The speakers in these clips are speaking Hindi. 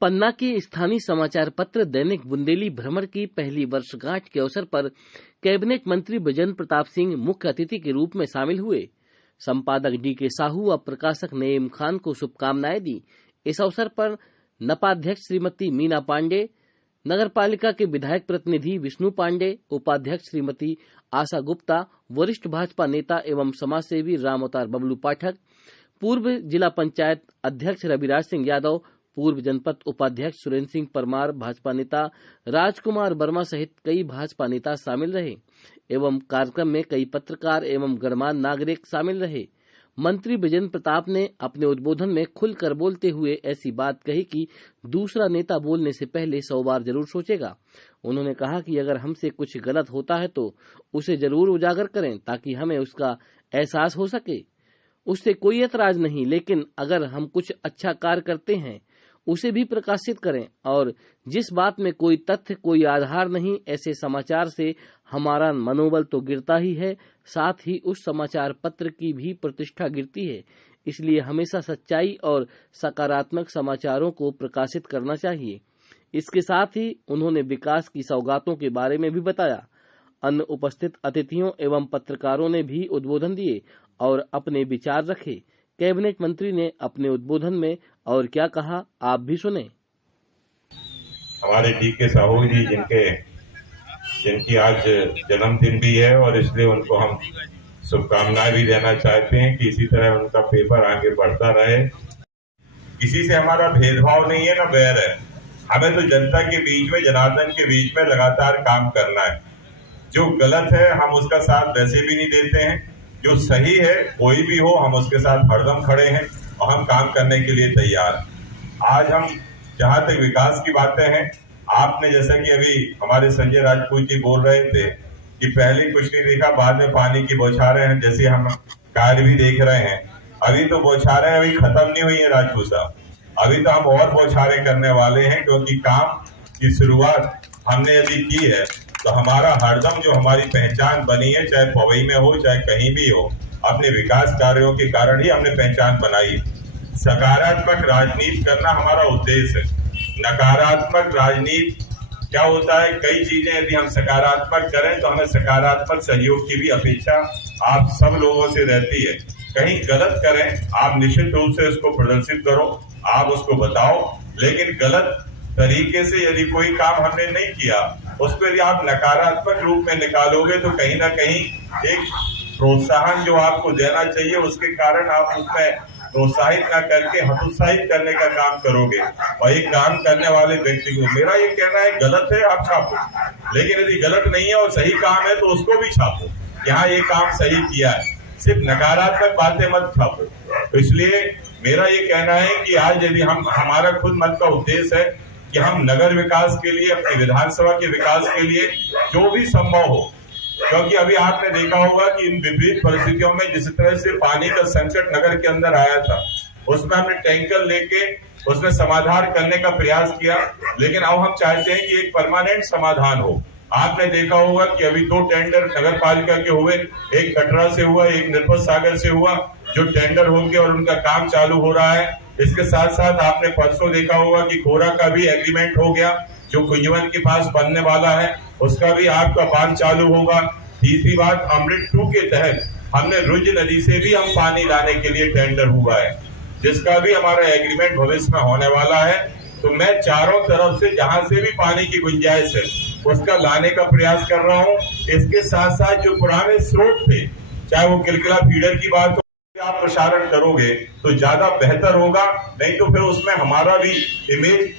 पन्ना के स्थानीय समाचार पत्र दैनिक बुंदेली भ्रमण की पहली वर्षगांठ के अवसर पर कैबिनेट मंत्री बिजेंद्र प्रताप सिंह मुख्य अतिथि के रूप में शामिल हुए। संपादक डी.के. साहू और प्रकाशक नईम खान को शुभकामनाएं दी। इस अवसर पर नपा अध्यक्ष श्रीमती मीना पांडे, नगरपालिका के विधायक प्रतिनिधि विष्णु पांडे, उपाध्यक्ष श्रीमती आशा गुप्ता, वरिष्ठ भाजपा नेता एवं समाजसेवी राम अवतार बबलू पाठक, पूर्व जिला पंचायत अध्यक्ष रविराज सिंह यादव, पूर्व जनपद उपाध्यक्ष सुरेंद्र सिंह परमार, भाजपा नेता राजकुमार वर्मा सहित कई भाजपा नेता शामिल रहे एवं कार्यक्रम में कई पत्रकार एवं गणमान्य नागरिक शामिल रहे। मंत्री बिजेंद्र प्रताप ने अपने उद्बोधन में खुलकर बोलते हुए ऐसी बात कही कि दूसरा नेता बोलने से पहले 100 बार जरूर सोचेगा। उन्होंने कहा कि अगर हमसे कुछ गलत होता है तो उसे जरूर उजागर करें ताकि हमें उसका एहसास हो सके। उससे कोई एतराज नहीं, लेकिन अगर हम कुछ अच्छा कार्य करते हैं उसे भी प्रकाशित करें, और जिस बात में कोई तथ्य कोई आधार नहीं, ऐसे समाचार से हमारा मनोबल तो गिरता ही है, साथ ही उस समाचार पत्र की भी प्रतिष्ठा गिरती है। इसलिए हमेशा सच्चाई और सकारात्मक समाचारों को प्रकाशित करना चाहिए। इसके साथ ही उन्होंने विकास की सौगातों के बारे में भी बताया। अन्य उपस्थित अतिथियों एवं पत्रकारों ने भी उद्बोधन दिए और अपने विचार रखे। कैबिनेट मंत्री ने अपने उद्बोधन में और क्या कहा, आप भी सुने। हमारे डी.के. साहू जी जिनकी आज जन्मदिन भी है और इसलिए उनको हम शुभकामनाएं भी देना चाहते हैं कि इसी तरह उनका पेपर आगे बढ़ता रहे। किसी से हमारा भेदभाव नहीं है, ना बैर है। हमें तो जनता के बीच में, जनार्दन के बीच में लगातार काम करना है। जो गलत है हम उसका साथ वैसे भी नहीं देते हैं, जो सही है कोई भी हो हम उसके साथ हरदम खड़े हैं और हम काम करने के लिए तैयार। आज हम जहां तक विकास की बातें हैं, आपने जैसा कि अभी हमारे संजय राजपूत जी बोल रहे थे कि पहले कुछ नहीं देखा, बाद में पानी की बौछारें हैं, जैसे हम कार्य भी देख रहे हैं। अभी तो बौछारें अभी खत्म नहीं हुई है राजपूत साहब, अभी तो हम और बौछारें करने वाले हैं, क्योंकि काम की शुरुआत हमने यदि की है तो हमारा हरदम जो हमारी पहचान बनी है, चाहे पवई में हो चाहे कहीं भी हो, अपने विकास कार्यों के कारण ही हमने पहचान बनाई। सकारात्मक राजनीति करना हमारा उद्देश्य है। नकारात्मक राजनीति क्या होता है, कई चीजें यदि हम सकारात्मक करें तो हमें सकारात्मक सहयोग की भी अपेक्षा आप सब लोगों से रहती है। कहीं गलत करें आप निश्चित रूप से उसको प्रदर्शित करो, आप उसको बताओ, लेकिन गलत तरीके से यदि कोई काम हमने नहीं किया उसको यदि आप नकारात्मक रूप में निकालोगे तो कहीं ना कहीं एक प्रोत्साहन जो आपको देना चाहिए उसके कारण आप उसमें प्रोत्साहित न करके हतोत्साहित करने का काम करोगे। और एक काम करने वाले व्यक्ति को मेरा ये कहना है, गलत है आप छापो, लेकिन यदि गलत नहीं है और सही काम है तो उसको भी छापो, यहाँ ये काम सही किया है। सिर्फ नकारात्मक बातें मत छापो। तो इसलिए मेरा ये कहना है कि आज यदि हमारा खुद मत का उद्देश्य है कि हम नगर विकास के लिए, अपनी विधानसभा के विकास के लिए जो भी संभव हो, क्योंकि अभी आपने देखा होगा कि इन विपरीत परिस्थितियों में जिस तरह से पानी का संकट नगर के अंदर आया था, उसमें हमने टैंकर लेके उसमें समाधान करने का प्रयास किया, लेकिन अब हम चाहते हैं कि एक परमानेंट समाधान हो। आपने देखा होगा कि अभी 2 टेंडर नगर पालिका के हुए, एक कटरा से हुआ, एक निर्मल सागर से हुआ, जो टेंडर होंगे और उनका काम चालू हो रहा है। इसके साथ साथ आपने परसों देखा होगा कि खोरा का भी एग्रीमेंट हो गया, जो कुंजवन के पास बनने वाला है, उसका भी आपका काम चालू होगा। तीसरी बात, अमृत 2 के तहत हमने रुज नदी से भी हम पानी लाने के लिए टेंडर हुआ है, जिसका भी हमारा एग्रीमेंट भविष्य में होने वाला है। तो मैं चारों तरफ से जहां से भी पानी की गुंजाइश है उसका लाने का प्रयास कर रहा हूं। इसके साथ साथ जो पुराने स्रोत थे, चाहे वो किलकिला फीडर की बात हो, आप प्रसारण करोगे तो ज्यादा बेहतर होगा, नहीं तो फिर उसमें हमारा भी इमेज,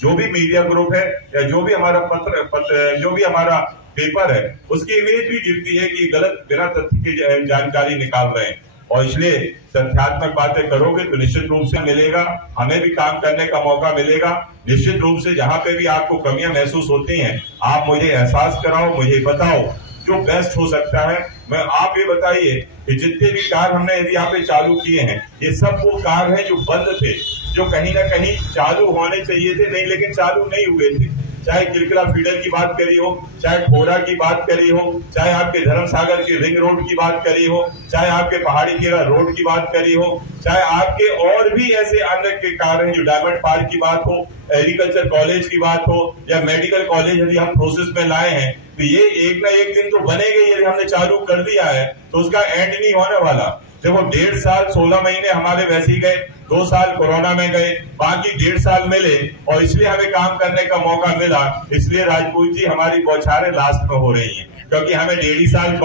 जो भी मीडिया ग्रुप है या जो भी हमारा पत्र जो भी हमारा पेपर है, उसकी इमेज भी गिरती है कि गलत बिना तथ्य की जानकारी निकाल रहे हैं। और इसलिए तथ्यात्मक बातें करोगे तो निश्चित रूप से मिलेगा, हमें भी काम करने का मौका मिलेगा। निश्चित रूप से जहां पे भी आपको कमियां महसूस होती हैं, आप मुझे एहसास कराओ, मुझे बताओ जो बेस्ट हो सकता है। मैं आप ये बताइए कि जितने भी कार्य हमने यदि यहाँ पे चालू किए हैं, ये सब वो कार्य हैं जो बंद थे, जो कहीं ना कहीं चालू होने चाहिए थे, नहीं लेकिन चालू नहीं हुए थे। चाहे किलकला फीडर की बात करी हो, चाहे ठोरा की बात करी हो, चाहे आपके धर्मसागर की रिंग रोड की बात करी हो, चाहे आपके पहाड़ी केरा रोड की बात करी हो, चाहे आपके और भी ऐसे अन्य के कार्य हैं जो डायमंड पार्क की बात हो, एग्रीकल्चर कॉलेज की बात हो, या मेडिकल कॉलेज यदि हम प्रोसेस में लाए हैं, तो ये एक ना एक दिन तो बनेगा। यदि हमने चालू कर दिया है तो उसका एंड नहीं होने वाला। देखो 1.5 साल 16 महीने हमारे वैसे ही गए, 2 साल कोरोना में गए, बाकी 1.5 साल मिले और इसलिए हमें काम करने का मौका मिला। इसलिए राजपूत जी हमारी बौछारें लास्ट में हो रही हैं, क्योंकि हमें 1.5 साल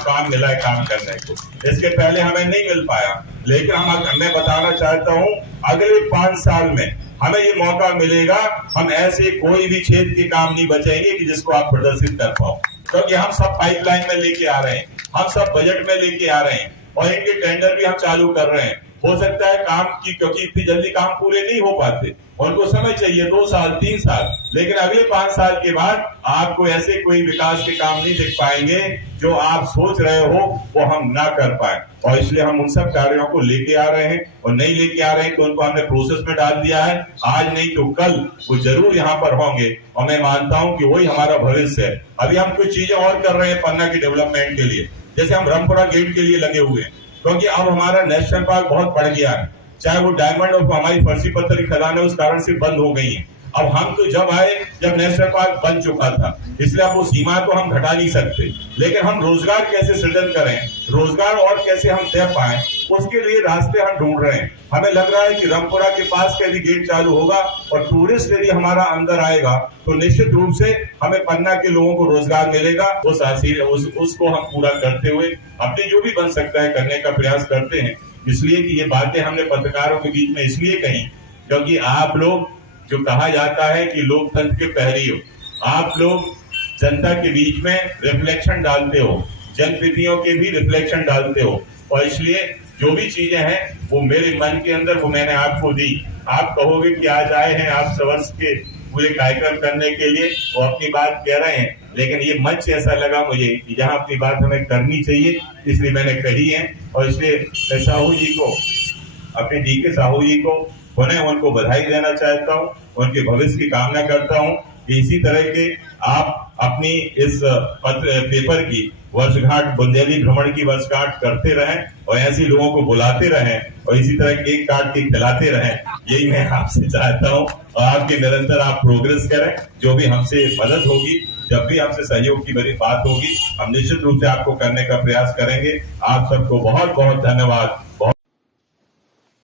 काम मिला है काम करने को। इसके पहले हमें नहीं मिल पाया, लेकिन मैं बताना चाहता हूँ अगले 5 साल में हमें ये मौका मिलेगा। हम ऐसे कोई भी क्षेत्र के काम नहीं बचेंगे कि जिसको आप प्रदर्शित कर पाओ, क्योंकि हम सब पाइपलाइन में लेके आ रहे हैं, हम सब बजट में लेके आ रहे हैं और इनके टेंडर भी हम चालू कर रहे हैं। हो सकता है काम की, क्योंकि इतनी जल्दी काम पूरे नहीं हो पाते, उनको समय चाहिए 2 साल 3 साल, लेकिन अगले 5 साल के बाद आपको ऐसे कोई विकास के काम नहीं दिख पाएंगे जो आप सोच रहे हो वो हम ना कर पाए। और इसलिए हम उन सब कार्यों को लेके आ रहे हैं, और नहीं लेके आ रहे हैं तो उनको हमने प्रोसेस में डाल दिया है। आज नहीं तो कल वो जरूर यहाँ पर होंगे और मैं मानता हूँ कि वही हमारा भविष्य है। अभी हम कुछ चीजें और कर रहे हैं पन्ना की डेवलपमेंट के लिए, जैसे हम रामपुरा गेट के लिए लगे हुए हैं, क्योंकि अब हमारा नेशनल पार्क बहुत बढ़ गया है। चाहे वो डायमंड और हमारी फर्सी पत्थर की खदानें उस कारण से बंद हो गई हैं। अब हम तो जब आए जब नेशनल पार्क बन चुका था, इसलिए अब वो सीमा तो हम घटा नहीं सकते, लेकिन हम रोजगार कैसे सृजन करें, रोजगार और कैसे हम दे पाएं, उसके लिए रास्ते हम ढूंढ रहे हैं। हमें लग रहा है कि रामपुरा के पास का यदि गेट चालू होगा और टूरिस्ट यदि हमारा अंदर आएगा तो निश्चित रूप से हमें पन्ना के लोगों को रोजगार मिलेगा। उसको हम पूरा करते हुए अपने जो भी बन सकता है करने का प्रयास करते हैं। इसलिए कि ये बातें हमने पत्रकारों के बीच में इसलिए कही, क्योंकि आप लोग, जो कहा जाता है कि लोकतंत्र के प्रहरी हो, आप लोग जनता के बीच में रिफ्लेक्शन डालते हो, जनप्रतिनिधियों के भी रिफ्लेक्शन डालते हो, और इसलिए जो भी चीजें हैं वो मेरे मन के अंदर वो मैंने आपको दी। आप कहोगे कि आज आए हैं आप सवर्ष के पूरे कार्यक्रम करने के लिए, वो अपनी बात कह रहे हैं, लेकिन ये मंच ऐसा लगा मुझे कि जहां अपनी बात हमें करनी चाहिए, इसलिए मैंने कही है। और इसलिए साहू जी को, अपने DK साहू जी को पुनः उनको बधाई देना चाहता हूँ, उनके भविष्य की कामना करता हूँ कि इसी तरह के आप अपनी इस पेपर की वर्षगांठ, बुंदेली भ्रमण की वर्षगांठ करते रहें और ऐसे लोगों को बुलाते रहें और इसी तरह केक काट के खिलाते रहें। यही मैं आपसे चाहता हूँ और आपके निरंतर आप प्रोग्रेस करें। जो भी हमसे मदद होगी, जब भी हमसे सहयोग की बड़ी बात होगी, हम निश्चित रूप से आपको करने का प्रयास करेंगे। आप सबको बहुत बहुत धन्यवाद।